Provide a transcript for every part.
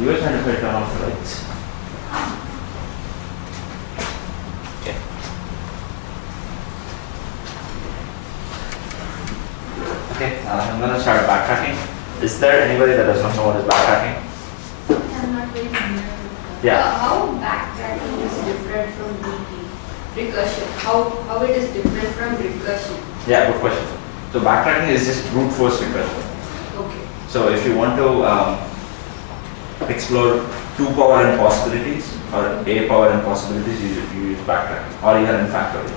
you were trying to turn off the lights. Okay. Okay, I'm going to start backtracking. Is there anybody that does not know what is backtracking? I'm not very familiar with that. Yeah. How backtracking is different from recursion? How it is different from recursion? Yeah, good question. So backtracking is just brute force recursion. Okay. So if you want to explore 2 power n possibilities or a power n possibilities, you use backtracking or even in factorial.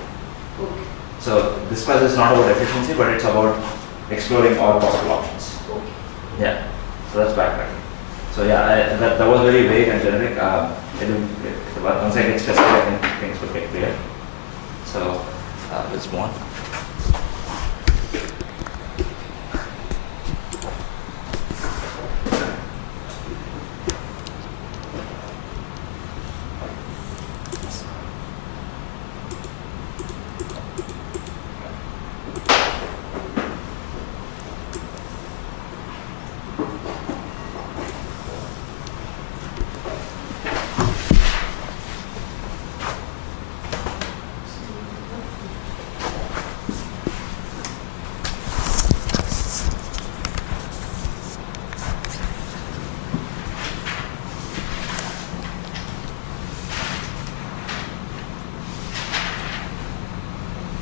Okay. So this class is not about efficiency, but it's about exploring all possible options. Okay. Yeah, so that's backtracking. So yeah, that was very vague and generic. Once I get specific, I think things will get clear. So let's move on.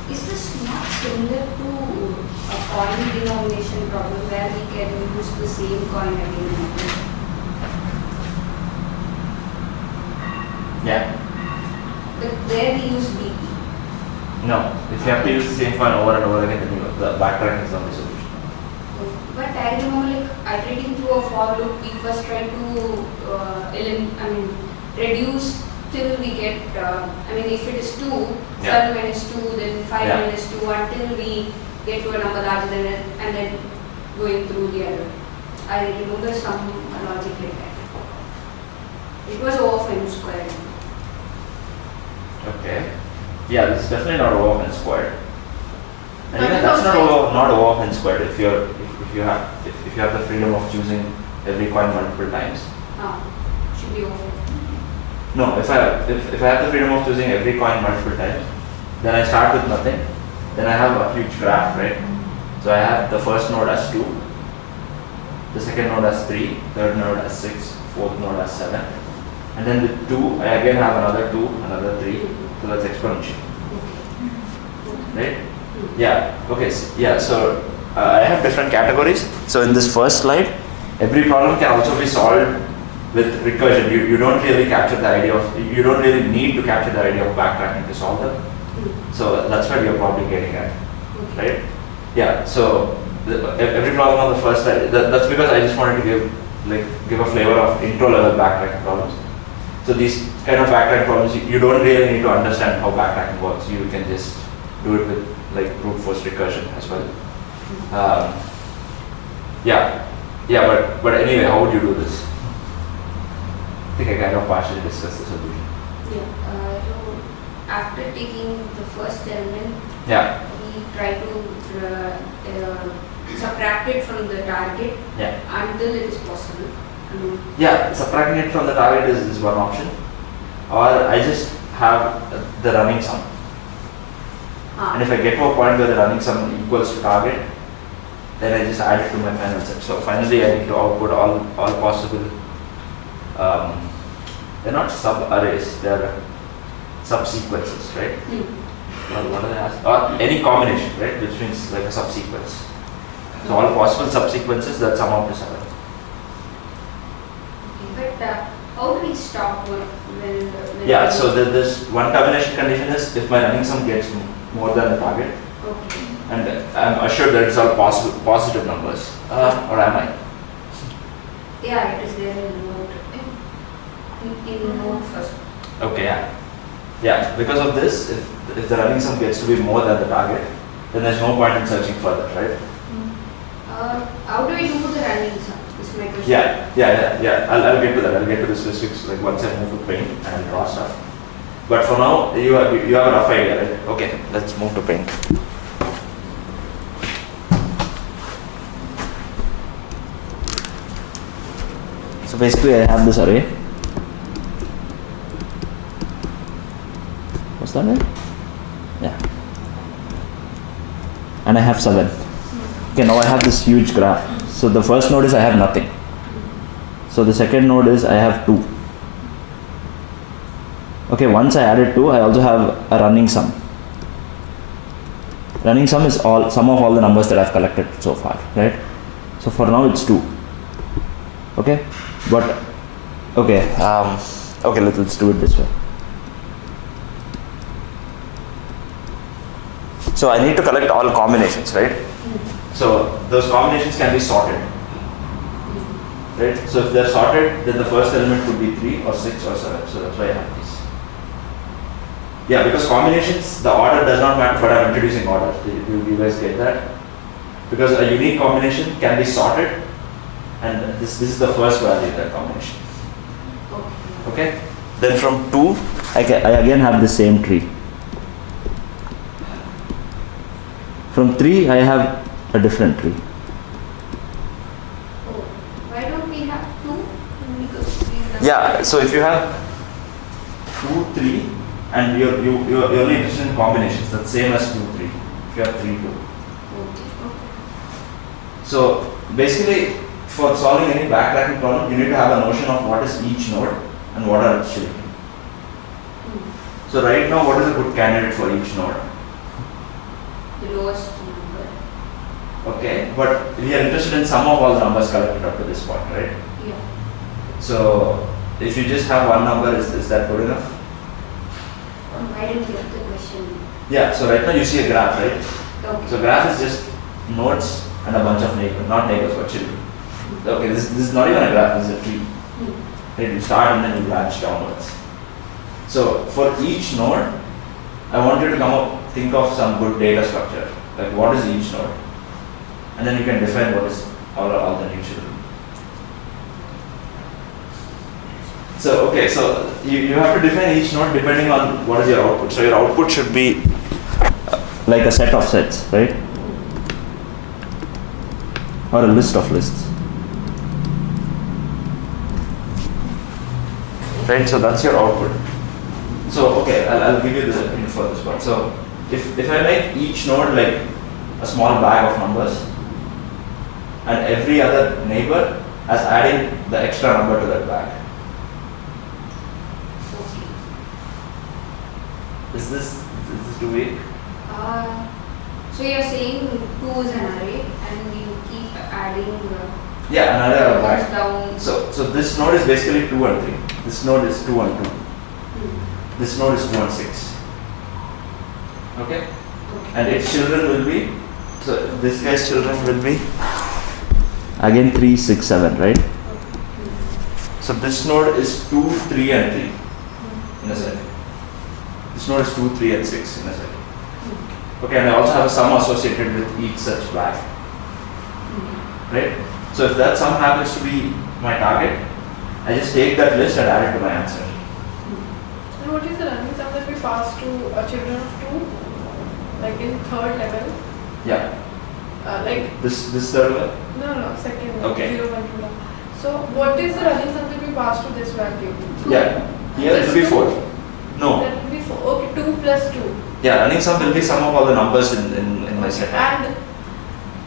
Is this not similar to a coin denomination problem where we can use the same coin again and again? Yeah. But there we use BP. No, if you have to use the same coin over and over again, then the backtracking is not the solution. But I remember iterating through a for loop, we first try to reduce till we get, if it is 2, Yeah. 7 minus 2, then 5 Yeah. minus 2 until we get to a number larger than it and then going through the other. I remember some logic like that. It was O of n squared. Okay. Yeah, this is definitely not O of n squared. And But even that's not also- not O of n squared if you have the freedom of choosing every coin multiple times. Should be O of n. No, if I have the freedom of choosing every coin multiple times, then I start with nothing. Then I have a huge graph, right? So I have the first node as 2, the second node as 3, third node as 6, fourth node as 7. And then with 2, I again have another 2, another 3, so that's exponential. Right? Yeah, okay, so I have different categories. So in this first slide, every problem can also be solved with recursion. You don't really capture the idea of, you don't really need to capture the idea of backtracking to solve them. So that's what you're probably getting at, right? Yeah, so every problem on the first slide, that's because I just wanted to give a flavor of intro level backtracking problems. So these kind of backtracking problems, you don't really need to understand how backtracking works. You can just do it with brute force recursion as well. But anyway, how would you do this? I think I kind of partially discussed the solution. Yeah. So after taking the first element, Yeah. we try to subtract it from the target Yeah. until it is possible. Yeah, subtracting it from the target is one option. Or I just have the running sum. And if I get to a point where the running sum equals to target, then I just add it to my final set. So finally I need to output all possible, they're not sub-arrays, they're subsequences, right? What do they ask? Or any combination, right? Which means like a subsequence. So all possible subsequences that sum up to 7. Okay, but how do we stop when Yeah, so this one termination condition is if my running sum gets more than the target, Okay. and I'm assured that it's all positive numbers, or am I? Yeah, it is there in note. In note first. Okay, yeah. Because of this, if the running sum gets to be more than the target, then there's no point in searching further, right? How do we do the running sum? Is my question. Yeah. I'll get to that. I'll get to the specifics like once I move to paint and draw stuff. But for now, you have a rough idea, right? Okay, let's move to paint. So So basically I have this array. What's that right? Yeah. And I have 7. Okay, now I have this huge graph. So the first node is I have nothing. So the second node is I have 2. Okay, once I added 2, I also have a running sum. Running sum is sum of all the numbers that I've collected so far, right? So for now it's 2. Okay, but okay, okay, let's do it this way. So I need to collect all combinations, right? So those combinations can be sorted, right? So if they're sorted, then the first element could be 3 or 6 or 7. So that's why I have these. Yeah, because combinations, the order does not matter, but I'm introducing order. Do you guys get that? Because a unique combination can be sorted, and this is the first value of that combination. Okay? Then from 2, I again have the same tree. From 3, I have a different tree. Oh, why don't we have 2? Because Yeah, so if you have 2, 3, and you're only interested in combinations, that's same as 2, 3. If you have 3, 2. Okay. So basically, for solving any backtracking problem, you need to have a notion of what is each node and what are its children. So right now, what is a good candidate for each node? The lowest number. Okay, but we are interested in sum of all the numbers collected up to this point, right? Yeah. So if you just have one number, is that good enough? I didn't get the question. Yeah, so right now you see a graph, right? Okay. So graph is just nodes and a bunch of neighbors, not neighbors but children. Okay, this is not even a graph, this is a tree. Right, you start and then you branch downwards. So for each node, I want you to think of some good data structure. Like what is each node? And then you can define what is all the new children. So okay, so you have to define each node depending on what is your output. So your output should be like a set of sets, right? Or a list of lists. Right, so that's your output. So okay, I'll give you the hint for this one. So if I make each node like a small bag of numbers, and every other neighbor as adding the extra number to that bag. Is this too weak? So you're saying 2 is an array and you keep adding Yeah, another bag. down. So this node is basically 2 and 3. This node is 2 and 2. This node is 2 and 6. Okay? And its children will be, so this guy's children will be again 3, 6, 7, right? So this node is 2, 3 and 3 in a set. This node is 2, 3 and 6 in a set. Okay, and I also have a sum associated with each such bag. Right? So if that sum happens to be my target, I just take that list and add it to my answer. And what is the running sum that we pass to children of 2? Like in third level? Yeah. Like This third one? no, second Okay. 0, 1, 2. So what is the running sum that we pass to this value? Yeah. Here it will be 4. No. That will be 4. Okay, 2 plus 2. Yeah, running sum will be sum of all the numbers in my set.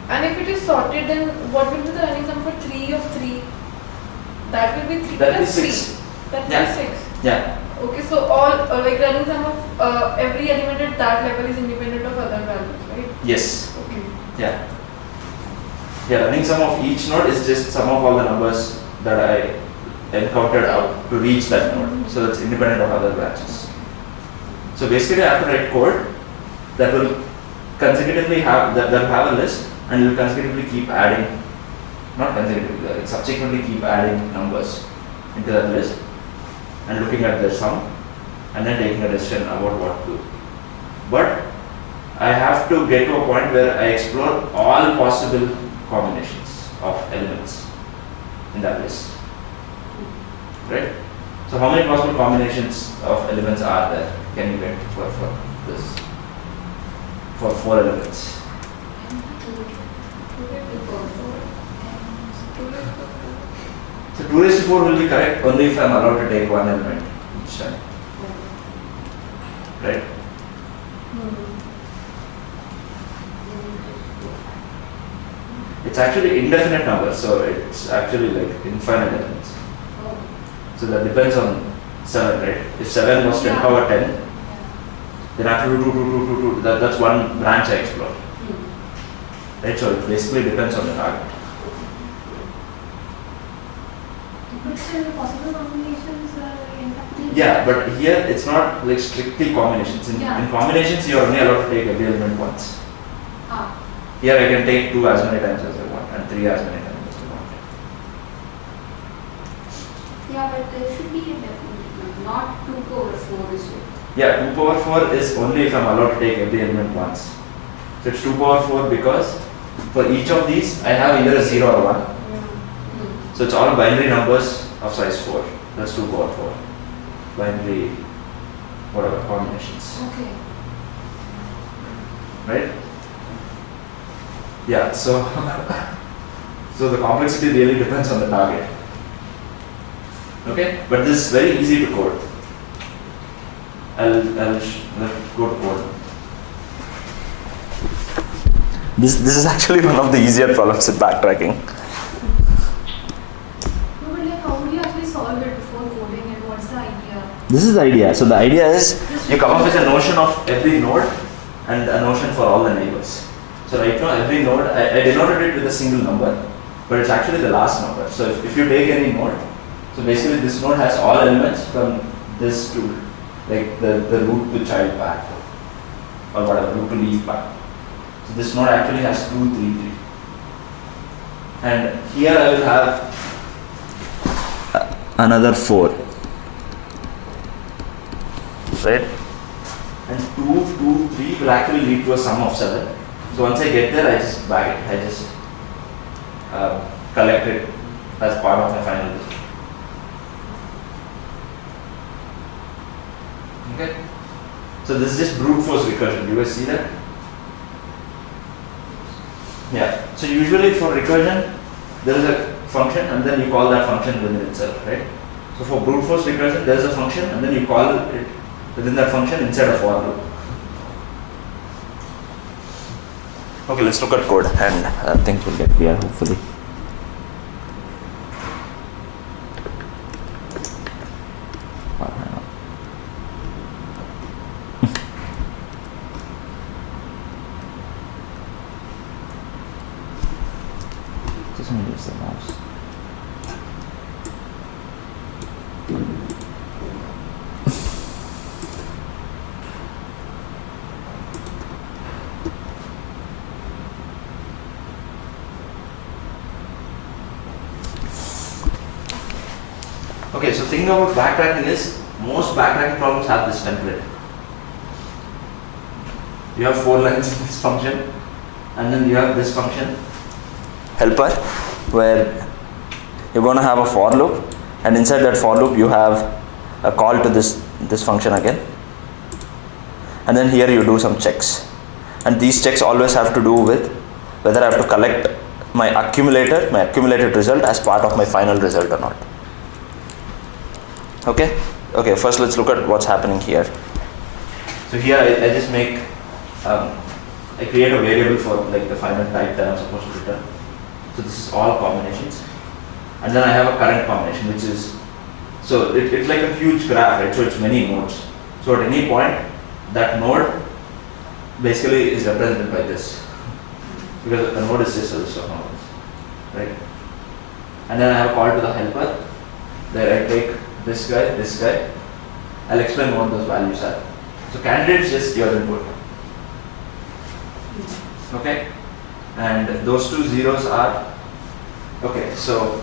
And if it is sorted, then what will be the running sum for 3 of 3? That will be 3 That will be plus 6. 3. That will Yeah. be 6. Yeah. Okay, so all like running sum of every element at that level is independent of other values, right? Yes. Okay. Yeah. Yeah, running sum of each node is just sum of all the numbers that I encountered out to reach that node. So that's independent of other branches. So basically I have to write code that will consecutively have that will have a list and will consecutively keep adding, not consecutively, like subsequently keep adding numbers into that list and looking at the sum and then taking a decision about what to do. But I have to get to a point where I explore all possible combinations of elements in that list. Right? So how many possible combinations of elements are there can you get for this? For 4 elements. So 2 raised to 4 will be correct only if I am allowed to take one element each time. Right? It's actually indefinite number, so it's actually like infinite elements. So that depends on 7, right? If 7 was 10 power 10, then after 2, that's one branch I explore. Right? So it basically depends on the target. But still, possible combinations are intact. Yeah, but here it's not like strictly combinations. In combinations, you are only allowed to take every element once. Here I can take 2 as many times as I want and 3 as many times as I want. Yeah, but there should be a definite, not 2 power 4 is it? Yeah, 2 power 4 is only if I am allowed to take every element once. So it's 2 power 4 because for each of these I have either a 0 or 1. So it's all binary numbers of size 4. That's 2 power 4. Binary, whatever, combinations. Okay. Right? Yeah, so so the complexity really depends on the target. Okay? But this is very easy to code. Let's go to code. This is actually one of the easier problems with backtracking. No, but like, how would you actually solve it before coding it? What's the idea? This is the idea. So the idea is you come up with a notion of every node and a notion for all the neighbors. So right now every node, I denoted it with a single number, but it's actually the last number. So if you take any node, so basically this node has all elements from this to like the root to child path or whatever, root to leaf path. So this node actually has 2, 3, 3. And here I will have another 4. Right? And 2, 2, 3 will actually lead to a sum of 7. So once I get there, I just bag it. I just collect it as part of my final result. Okay? So this is just brute force recursion. Do you guys see that? Yeah. So usually for recursion, there is a function and then you call that function within itself, right? So for brute force recursion, there is a function and then you call it within that function inside a for loop. Okay, let's look at code and things will get clear hopefully. Just going to use the mouse. Okay, so thing about backtracking is most backtracking problems have this template. You have 4 lines in this function and then you have this function helper where you're going to have a for loop and inside that for loop you have a call to this function again and then here you do some checks and these checks always have to do with whether I have to collect my accumulated result as part of my final result or not. Okay, first let's look at what's happening here. So here I just make I create a variable for like the final type that I'm supposed to return. So this is all combinations and then I have a current combination which is, so it's like a huge graph, right? So it's many nodes. So at any point that node basically is represented by this because a node is just a list of nodes, right? And then I have a call to the helper there I take this guy, I'll explain what those values are. So candidate is just your input. Okay, and those 2 zeros are, okay, so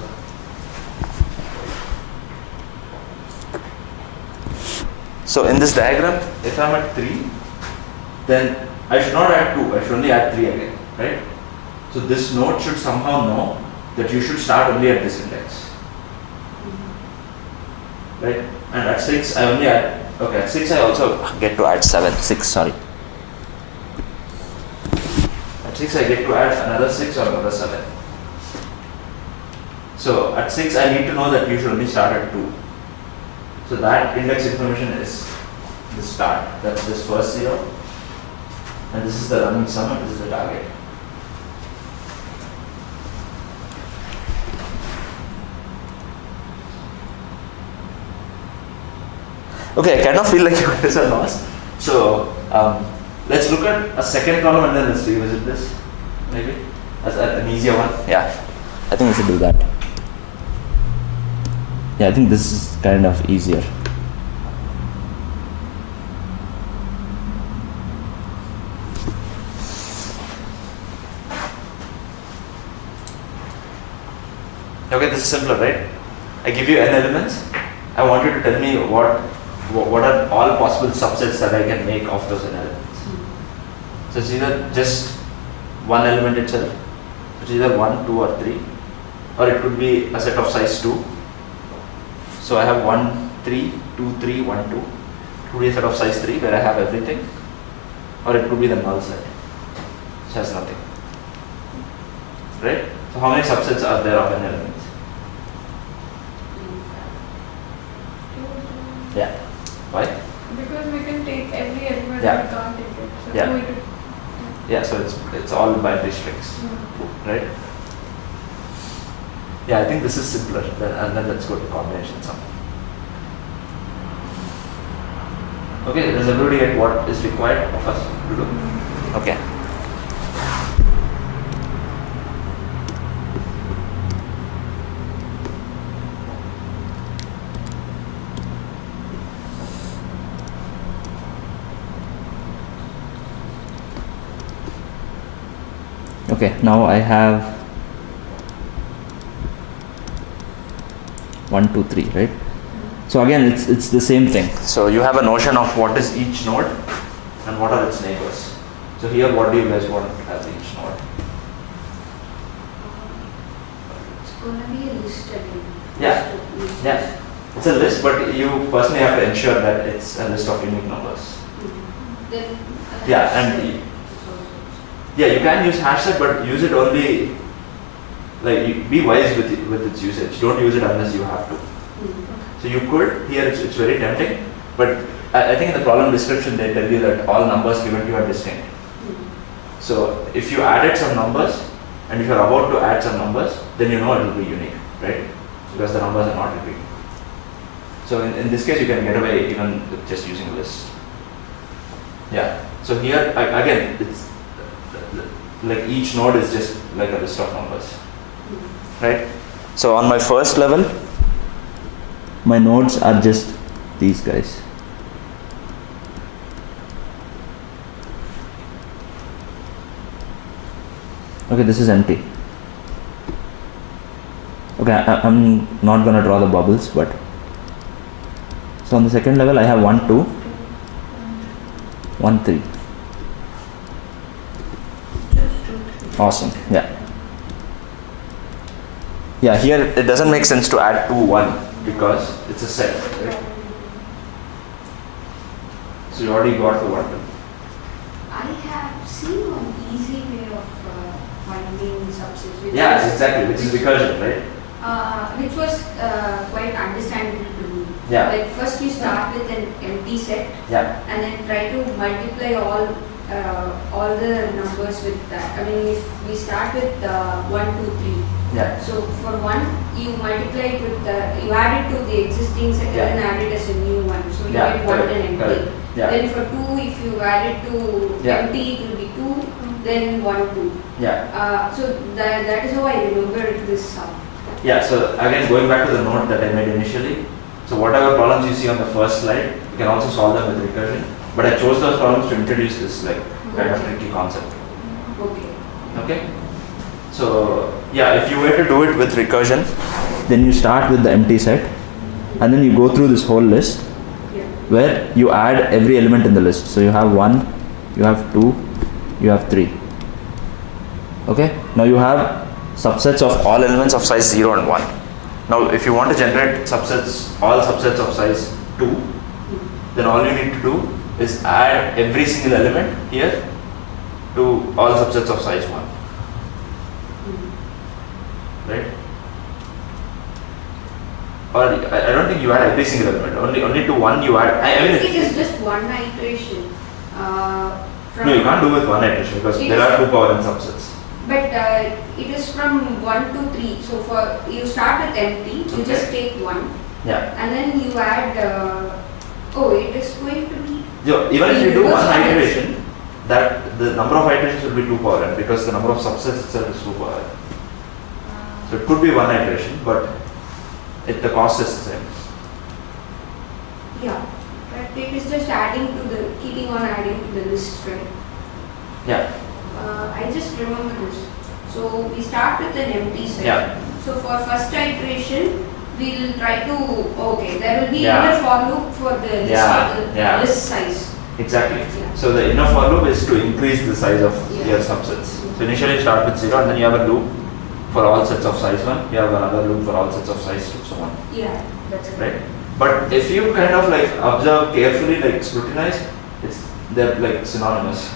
in this diagram, if I'm at 3, then I should not add 2, I should only add 3 again, right? So this node should somehow know that you should start only at this index. Right? And at 6 I only add, okay, at 6 I also get to add 6, sorry. At 6 I get to add another 6 or another 7. So at 6 I need to know that you should only start at 2. So that index information is the start, that's this first 0, and this is the running sum and this is the target. Okay, I kind of feel like you guys are lost. So let's look at a second column and then let's revisit this, maybe as an easier one. Yeah, I think we should do that. Yeah, I think this is kind of easier. Okay, this is simpler, right? I give you n elements. I want you to tell me what are all possible subsets that I can make of those n elements. So it's either just one element itself, it's either 1, 2 or 3, or it could be a set of size 2. So I have 1, 3, 2, 3, 1, 2. It could be a set of size 3 where I have everything, or it could be the null set, which has nothing. Right? So how many subsets are there of n elements? Yeah. Why? Because we can take every element Yeah. and we can't take it. So Yeah. we could, Yeah, so it's all binary strings, right? Yeah, I think this is simpler, and then let's go to combination sum. Okay, does everybody get what is required of us to do? Okay. Okay, now I have 1, 2, 3, right? So again, it's the same thing. So you have a notion of what is each node and what are its neighbors. So here, what do you guys want as each node? It's gonna be a list again. Yeah. List. Yeah, it's a list, but you personally have to ensure that it's a list of unique numbers. Then Yeah, and yeah, you can use hashtag, but use it only, like, be wise with its usage. Don't use it unless you have to. So you could, here it's very tempting, but I think in the problem description they tell you that all numbers given to you are distinct. So if you added some numbers, and if you're about to add some numbers, then you know it will be unique, right? Because the numbers are not repeating. So in this case, you can get away even with just using a list. Yeah, so here, again, it's like each node is just like a list of numbers, right? So on my first level, my nodes are just these guys. Okay, this is empty. Okay, I'm not gonna draw the bubbles, but so on the second level I have 1, 2, 1, 3. Awesome, yeah. Yeah, here it doesn't make sense to add 2, 1 because it's a set, right? So you already got the 1, 2. I have seen one easy way of finding subsets. Yeah, exactly, which is recursion, right? Which was quite understandable to me. Yeah. Like first you start with an empty set Yeah, and then try to multiply all the numbers with that. I mean, if we start with 1, 2, 3. yeah, So for 1, you multiply it with you add it to the existing set Yeah. and add it as a new one. So you Yeah, get 1 correct, and empty. correct. Yeah. Then for 2, if you add it to Yeah. empty, it will be 2. Then 1, 2. yeah. So that is how I remember this sum. Yeah, so again, going back to the note that I made initially, so whatever problems you see on the first slide, you can also solve them with recursion. But I chose those problems to introduce this like kind of tricky concept. Okay. Okay? So yeah, if you were to do it with recursion, then you start with the empty set and then you go through this whole list Yeah. where you add every element in the list. So you have 1, you have 2, you have 3. Okay? Now you have subsets of all elements of size 0 and 1. Now if you want to generate subsets, all subsets of size 2, then all you need to do is add every single element here to all subsets of size 1. Right? or I don't think you add every single element. Only to one you add. I mean, it is just one iteration. From no, you can't do with one iteration because there are 2 power n subsets. But it is from 1 to 3. So for you start with empty, you just take 1, Yeah. and then you add. It is going to be. Even if you do reverse one bias. iteration, that the number of iterations will be 2 power n because the number of subsets itself is 2 power n. So it could be one iteration, but the cost is the same. Yeah, but it is just keeping on adding to the list, right? Yeah. I just remember this. So we start with an empty set. Yeah. So for first iteration, we'll try to, there will be Yeah. inner for loop for the list, Yeah. list size. Exactly. Yeah. So the inner for loop is to increase the size of Yeah. your subsets. So initially you start with 0 and then you have a loop for all sets of size 1. You have another loop for all sets of size 2, so on. Yeah, that's it. Right? But if you kind of like observe carefully, like scrutinize, they're like synonymous.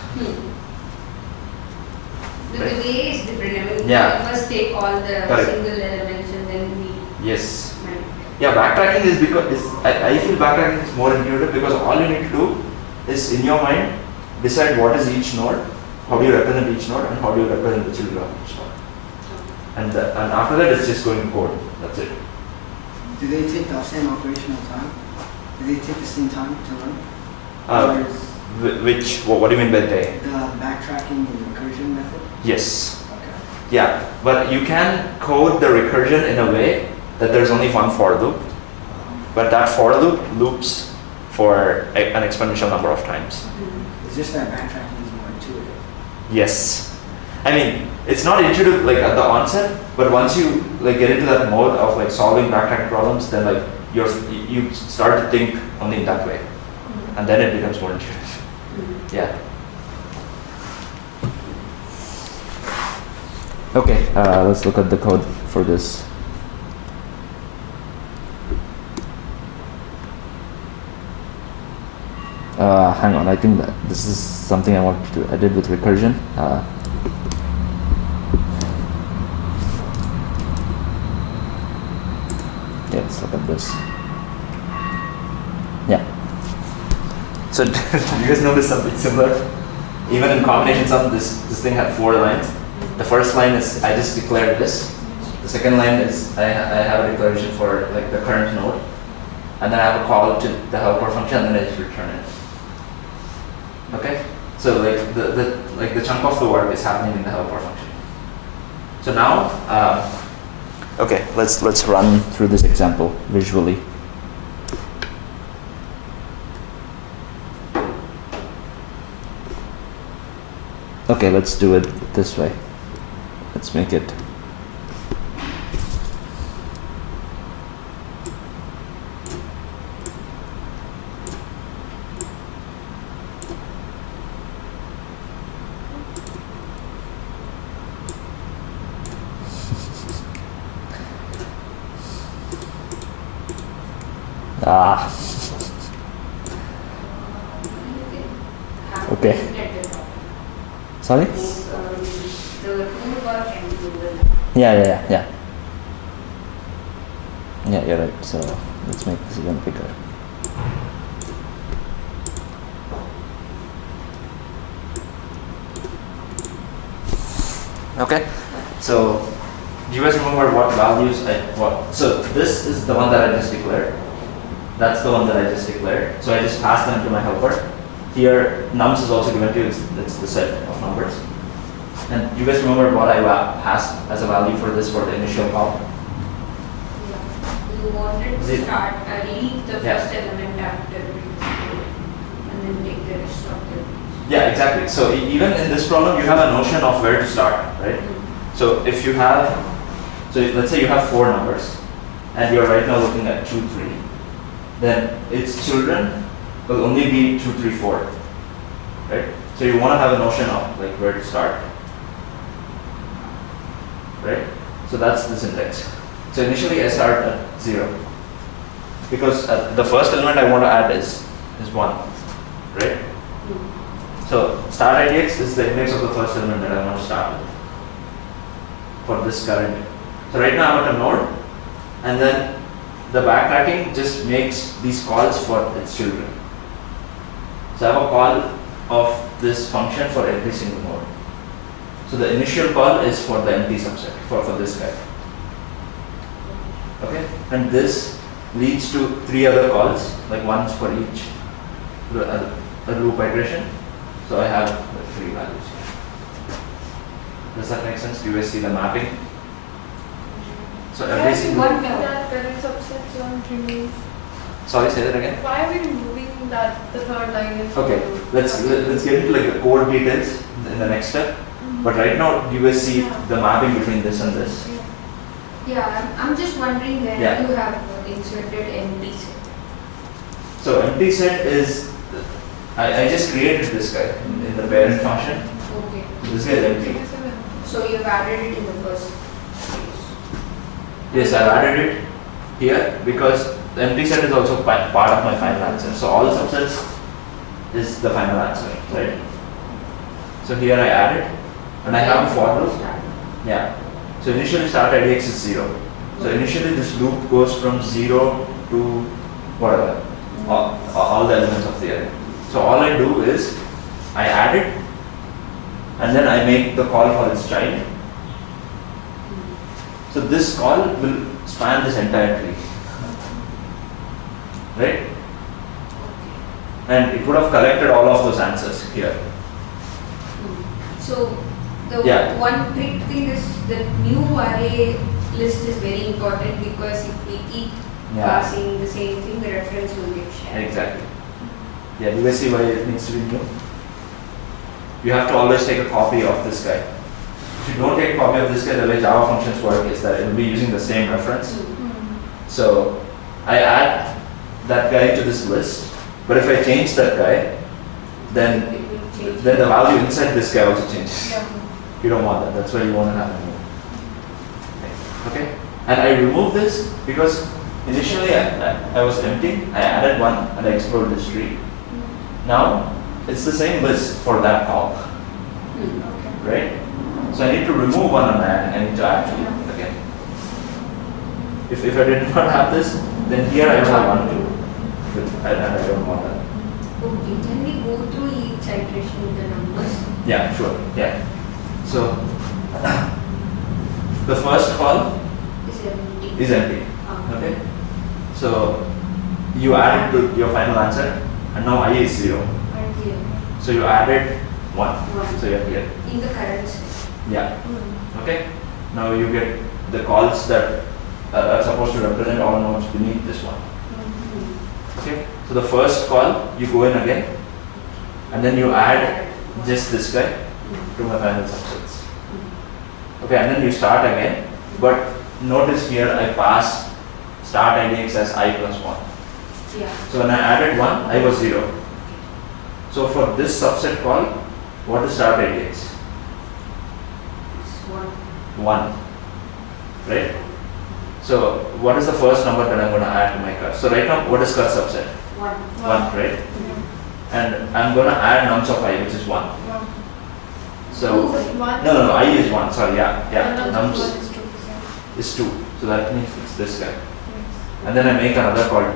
The Right. way is different. I mean, Yeah. we first take all the Correct. single elements and then we Yes. manipulate. Yeah, backtracking is because I feel backtracking is more intuitive because all you need to do is in your mind decide what is each node, how do you represent each node, and how do you represent the children of each node. And after that it's just going code. That's it. Do they take the same operational time? Do they take the same time to run? Uh, Or is what do you mean by they? the backtracking and recursion method? Yes. Okay. Yeah, but you can code the recursion in a way that there's only one for loop, but that for loop loops for an exponential number of times. It's just that backtracking is more intuitive. Yes. I mean, it's not intuitive like at the onset, but once you like get into that mode of like solving backtracking problems, then like you start to think only in that way, and then it becomes more intuitive. Yeah. Okay, let's look at the code for this. Hang on, I think that this is something I want to do. I did with recursion. Yeah, let's look at this. Yeah. So do you guys notice something similar? Even in combination sum, this thing had 4 lines. The first line is I just declared this. The second line is I have a declaration for like the current node, and then I have a call to the helper function, and then I just return it. Okay, so like the chunk of the work is happening in the helper function. So now, okay, let's run through this example visually. Okay, let's do it this way. Let's make it. Ah. Okay. Sorry? The toolbar can do the Yeah. Yeah, you're right. So let's make this even bigger. Okay. So do you guys remember what values so this is the one that I just declared. That's the one that I just declared. So I just passed them to my helper. Here, nums is also given to you. It's the set of numbers. And you guys remember what I passed as a value for this for the initial call? You wanted Is to it- start, leave the Yeah. first element after and then take the rest of the. Yeah, exactly. So even in this problem, you have a notion of where to start, right? So if you have, so let's say you have 4 numbers, and you're right now looking at 2, 3, then its children will only be 2, 3, 4, right? So you want to have a notion of like where to start, right? So that's the syntax. So initially I start at 0 because the first element I want to add is 1, right? So start IDX is the index of the first element that I want to start with for this current. So right now I'm at a node, and then the backtracking just makes these calls for its children. So I have a call of this function for every single node. So the initial call is for the empty subset, for this guy. Okay? And this leads to 3 other calls, like ones for each a loop iteration. So I have the 3 values here. Does that make sense? Do you guys see the mapping? So every single Why are we moving that current subsets on remove? Sorry, say that again. Why are we moving that the third line is? Okay, let's get into like the code details in the next step. But right now, do you guys see the mapping between this and this? Yeah, I'm just wondering where Yeah. you have inserted empty set. So empty set is, I just created this guy in the parent function. Okay. This guy is empty. So you've added it in the first place. Yes, I've added it here because the empty set is also part of my final answer. So all subsets is the final answer, right? So here I added, and I have a for loop. Yeah. So initially start IDX is 0. So initially this loop goes from 0 to whatever, all the elements of the array. So all I do is I add it, and then I make the call for its child. So this call will span this entire tree, right? And it would have collected all of those answers here. So the Yeah. one trick thing is the new array list is very important because if we keep Yeah. passing the same thing, the reference will get shared. Exactly. Yeah, do you guys see why it needs to be new? You have to always take a copy of this guy. If you don't take a copy of this guy, the way Java functions work is that it will be using the same reference. So I add that guy to this list, but if I change that guy, then It will change. the value inside this guy also changes. Yeah. You don't want that. That's why you want to have a new. Okay? And I remove this because initially I was empty. I added one and I explored this tree. Now it's the same list for that call, right? So I need to remove one and I need to add two again. If I did not have this, then here I would have 1, 2. And I don't want that. Okay, can we go through each iteration with the numbers? Yeah, sure. Yeah. So the first call Is empty. is empty. Ah. Okay. So you added to your final answer, and now I is 0. And here, So you added 1. One. So you're here. in the current set. Yeah. Okay. Now you get the calls that are supposed to represent all nodes beneath this one. Okay. So the first call, you go in again, and then you add just this guy to my final subsets. Okay, and then you start again, but notice here I pass start IDX as I plus 1. Yeah. So when I added 1, I was 0. So for this subset call, what is start IDX? It's 1. 1. Right? So what is the first number that I'm going to add to my cut? So right now, what is cut subset? 1. 1, right? And I'm going to add nums of I, which is 1. So, One. no, I is 1, sorry, yeah, And nums one is 2%. is 2. So that means it's this guy. And then I make another call.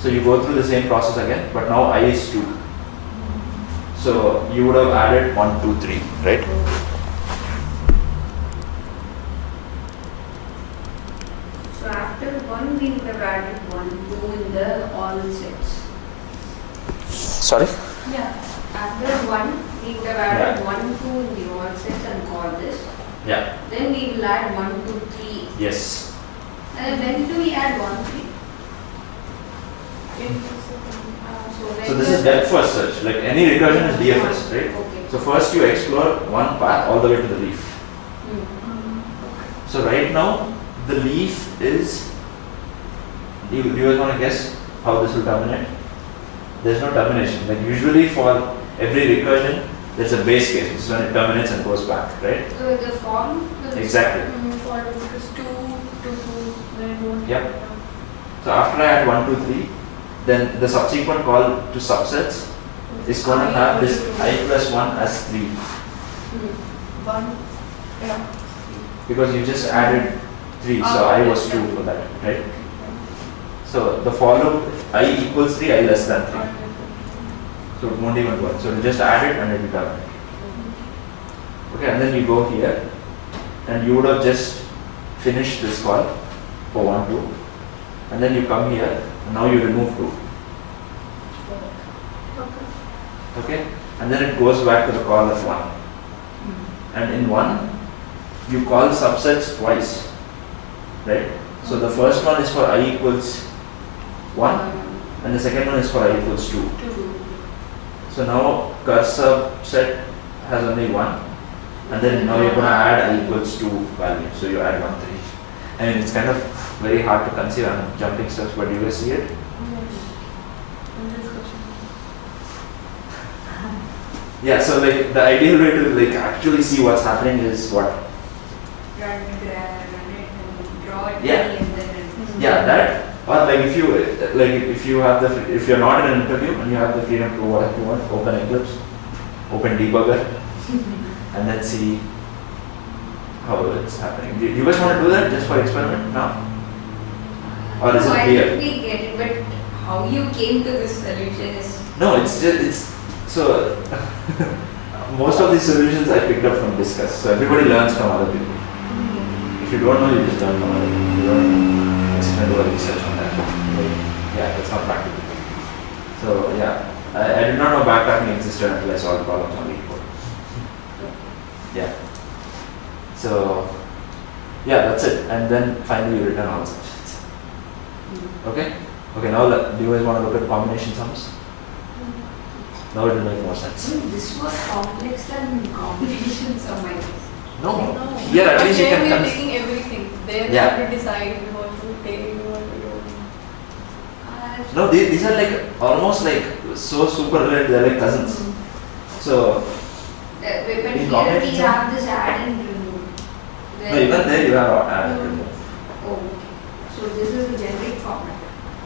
So you go through the same process again, but now I is 2. So you would have added 1, 2, 3, right? So after 1, we would have added 1, 2 in the all sets. Sorry? Yeah. After 1, we would have added 1, 2 in the all sets and call this. Yeah. Then we will add 1, 2, 3. Yes. And then when do we add 1, 3? So this is depth first search. Like any recursion is DFS, right? Okay. So first you explore one path all the way to the leaf. So right now the leaf is. Do you guys want to guess how this will terminate? There's no termination. Like usually for every recursion, there's a base case, which is when it terminates and goes back, right? So the form will Exactly. For because 2 to 2, then it won't. Yep. So after I add 1, 2, 3, then the subsequent call to subsets is going to have this I plus 1 as 3 1. Yeah. because you just added 3, so I was 2 for that, right? So the for loop I equals 3, I less than 3. So it won't even work. So you just add it and it will terminate. Okay, and then you go here and you would have just finished this call for 1, 2. And then you come here and now you remove 2. Okay? And then it goes back to the call of 1. And in 1, you call subsets twice. Right? So the first one is for I equals 1 and the second one is for I equals 2. So now cursor set has only 1 and then now you're going to add I equals 2 value. So you add 1, 3. I mean it's kind of very hard to conceive and jumping steps, but you will see it. Yeah, so like the ideal way to like actually see what's happening is what? Run it and draw it Yeah. and then Yeah, that. Or like if you have if you're not in an interview and you have the freedom to do whatever you want, open Eclipse, open debugger, and then see how it's happening. Do you guys want to do that just for experiment now? Or is it I clear? think we get it, but how you came to this solution is No, it's so most of these solutions I picked up from Discuss. So everybody learns from other people. If you don't know, you just learn from other people. You don't just do a research on that. Yeah, that's not practical. So yeah, I did not know backtracking existed until I saw the problems on LeetCode. Yeah. So yeah, that's it. And then finally you return all the sections. Okay? Okay, now do you guys want to look at combination sums? Now it will make more sense. this was complex than combinations of my No. Yeah, at least you There can we are taking everything. There we Yeah. have to decide what to take, what to do. No, these are like almost like so super related, they're like cousins. So but In here we combination sum? have this add and remove. no, even there you have add and remove. Oh, okay. So this is the generic format.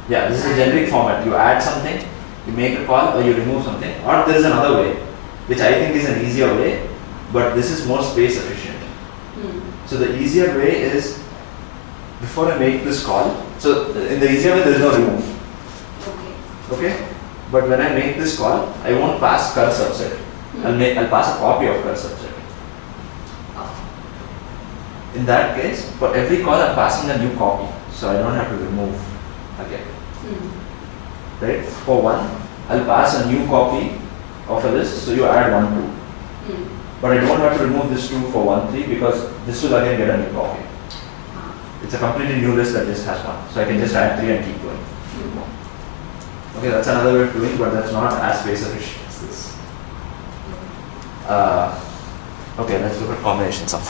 Yeah, this is a generic format. You add something, you make a call, or you remove something. Or there is another way, which I think is an easier way, but this is more space efficient. So the easier way is, before I make this call, so in the easier way there is no remove. Okay. Okay? But when I make this call, I won't pass cur subset. I'll pass a copy of cur subset. Oh. In that case, for every call I'm passing a new copy, so I don't have to remove again. Right? For 1, I'll pass a new copy of a list, so you add 1, 2. But I don't have to remove this 2 for 1, 3 because this will again get a new copy. It's a completely new list that just has 1. So I can just add 3 and keep going. Okay, that's another way of doing it, but that's not as space efficient as this. Okay, let's look at combination sum.